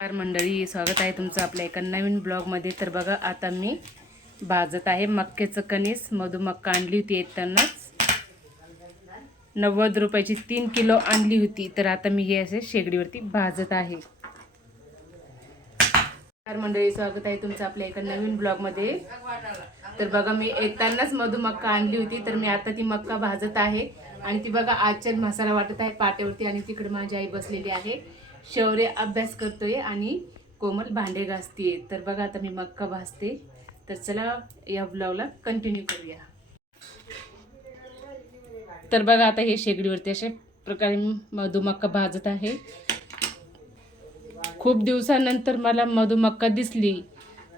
नमस्कार मंडळी स्वागत आहे तुमचं आपल्या एका नवीन ब्लॉगमध्ये. तर बघा आता मी भाजत आहे मक्क्याचं कणीस मधुमक्का आणली होती येतानाच नव्वद रुपयाची तीन किलो आणली होती. तर आता मी हे असे शेगडीवरती भाजत आहे. नमस्कार मंडळी स्वागत आहे तुमचं आपल्या एका नवीन ब्लॉगमध्ये. तर बघा मी येतानाच मधुमक्का आणली होती. तर मी आता ती मक्का भाजत आहे. आणि ती बघा आजच्या मसाला वाटत आहे पाट्यावरती आणि तिकडे माझी आई बसलेली आहे. शौर्य अभ्यास करतोय आणि कोमल भांडे घासतीये. तर बघा आता मी मक्का भाजते. तर चला या ब्लॉगला कंटिन्यू करूया. तर बघा आता हे शेगडीवरती अशा प्रकारे मधुमक्का भाजत आहे. खूप दिवसानंतर मला मधुमक्का दिसली.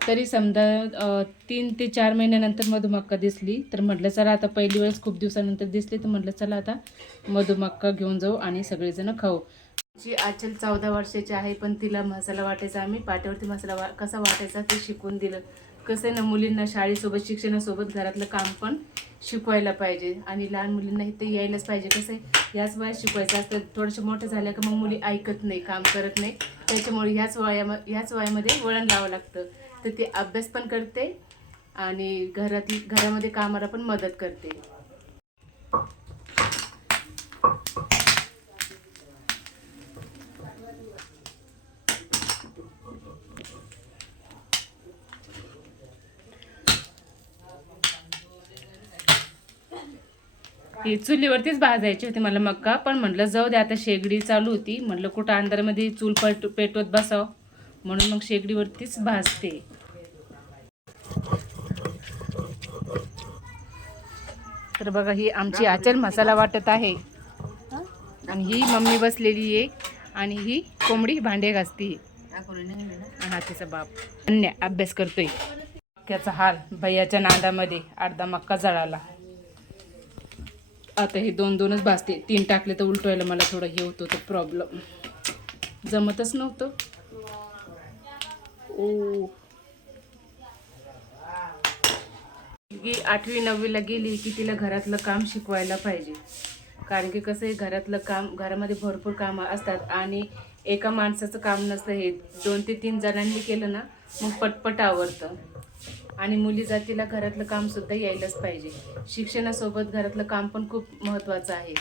तरी समजा तीन ते चार महिन्यानंतर मधुमक्का दिसली. तर म्हटलं चला आता पहिली वेळेस खूप दिवसानंतर दिसली. तर म्हटलं चला आता मधुमक्का घेऊन जाऊ आणि सगळेजण खाऊ. जी आचल चौदा वर्षाची आहे पण तिला मसाला वाटायचा. आम्ही पाट्यावरती मसाला वा कसा वाटायचा ते शिकवून दिलं. कसं आहे ना मुलींना शाळेसोबत शिक्षणासोबत घरातलं काम पण शिकवायला पाहिजे. आणि लहान मुलींना ते यायलाच पाहिजे. कसं आहे याच वयात शिकवायचं असतं. थोडंसं मोठं झालं का मग मुली ऐकत नाही काम करत नाही. त्याच्यामुळे ह्याच वयाम ह्याच वयामध्ये वळण लावावं लागतं. तर ती अभ्यास पण करते आणि घरातील घरामध्ये कामाला पण मदत करते. ही चुलीवरतीच भाजायची होती मला मक्का पण म्हटलं जाऊ दे आता शेगडी चालू होती. म्हटलं कुठं अंधारामध्ये चूल पट पेटवत बसाव. म्हणून मग शेगडीवरतीच भाजते. तर बघा ही आमची आचल मसाला वाटत आहे. आणि ही मम्मी बसलेली आहे. आणि ही कोंबडी भांडे घासते हा तिचा बाप. अन्य अभ्यास करतोय. मक्क्याचा हाल भैयाच्या नांदामध्ये अर्धा मक्का जळाला. आता हे दोन दोनच भाजते. तीन टाकले तर उलटवायला मला थोडं हे होतं प्रॉब्लेम जमतच नव्हतं. ओ. मुलगी आठवी नववीला गेली की तिला घरातलं काम शिकवायला पाहिजे. कारण की कसं आहे घरातलं काम घरामध्ये भरपूर कामं असतात आणि एका माणसाचं काम नसतं हे. दोन ते तीन जणांनी केलं ना मग पटपट आवडतं. आणि मुली जातीला घरातलं काम सुद्धा यायलाच पाहिजे. शिक्षणासोबत घरातलं काम पण खूप महत्त्वाचं आहे.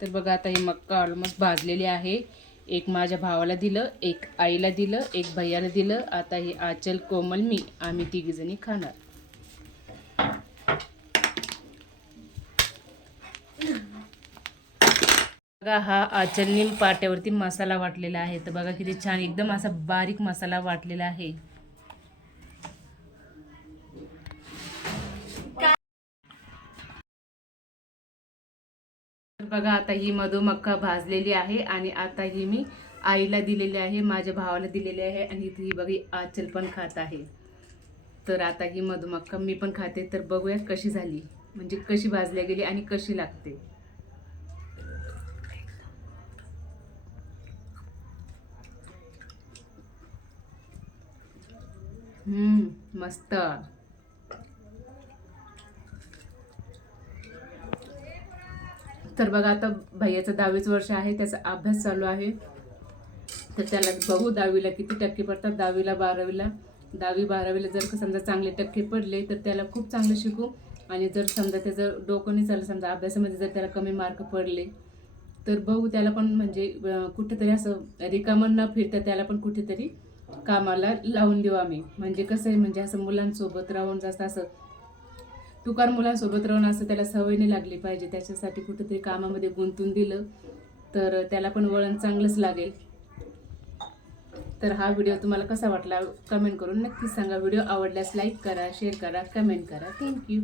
तर बघा आता ही मक्का ऑलमोस्ट भाजलेली आहे. एक माझ्या भावाला दिलं एक आईला दिलं एक भैयाला दिलं. आता ही आचल कोमल मी आम्ही तिघीजणी खाणार. बघा हा आचलनी पाट्यावरती मसाला वाटलेला आहे. तर बघा किती छान एकदम असा बारीक मसाला वाटलेला आहे. बघा आता ही मधुमक्का भाजलेली आहे आणि आता ही मी आईला दिलेली आहे माझ्या भावाला दिलेली आहे आणि इथे ही बघी आचल पण खात आहे. तर आता ही मधुमक्का मी पण खाते. तर बघूया कशी झाली. म्हणजे कशी भाजल्या गेली आणि कशी लागते. हम्म मस्त. तर बघा आता भैयाचं दहावीच वर्ष आहे त्याचा अभ्यास चालू आहे. तर त्याला बघू दहावीला किती टक्के पडतात. दहावीला बारावीला. दहावी बारावीला जर का समजा चांगले टक्के पडले तर त्याला खूप चांगलं शिकू. आणि जर समजा त्याचं डोकं नाही चाललं समजा अभ्यासामध्ये जर त्याला कमी मार्क पडले तर बघू त्याला पण म्हणजे कुठेतरी असं रिकामं न फिरता त्याला पण कुठेतरी कामाला लावून देऊ आम्ही. म्हणजे कसं आहे म्हणजे असं मुलांसोबत राहून जास्त असं तुकार मुलांसोबत राहून असं त्याला सवय नाही लागली पाहिजे. त्याच्यासाठी कुठेतरी कामामध्ये गुंतून दिलं. तर त्याला पण वळण चांगलंच लागेल. तर हा व्हिडिओ तुम्हाला कसा वाटला? कमेंट करून नक्कीच सांगा. व्हिडिओ आवडल्यास लाईक करा शेअर करा कमेंट करा. थँक्यू.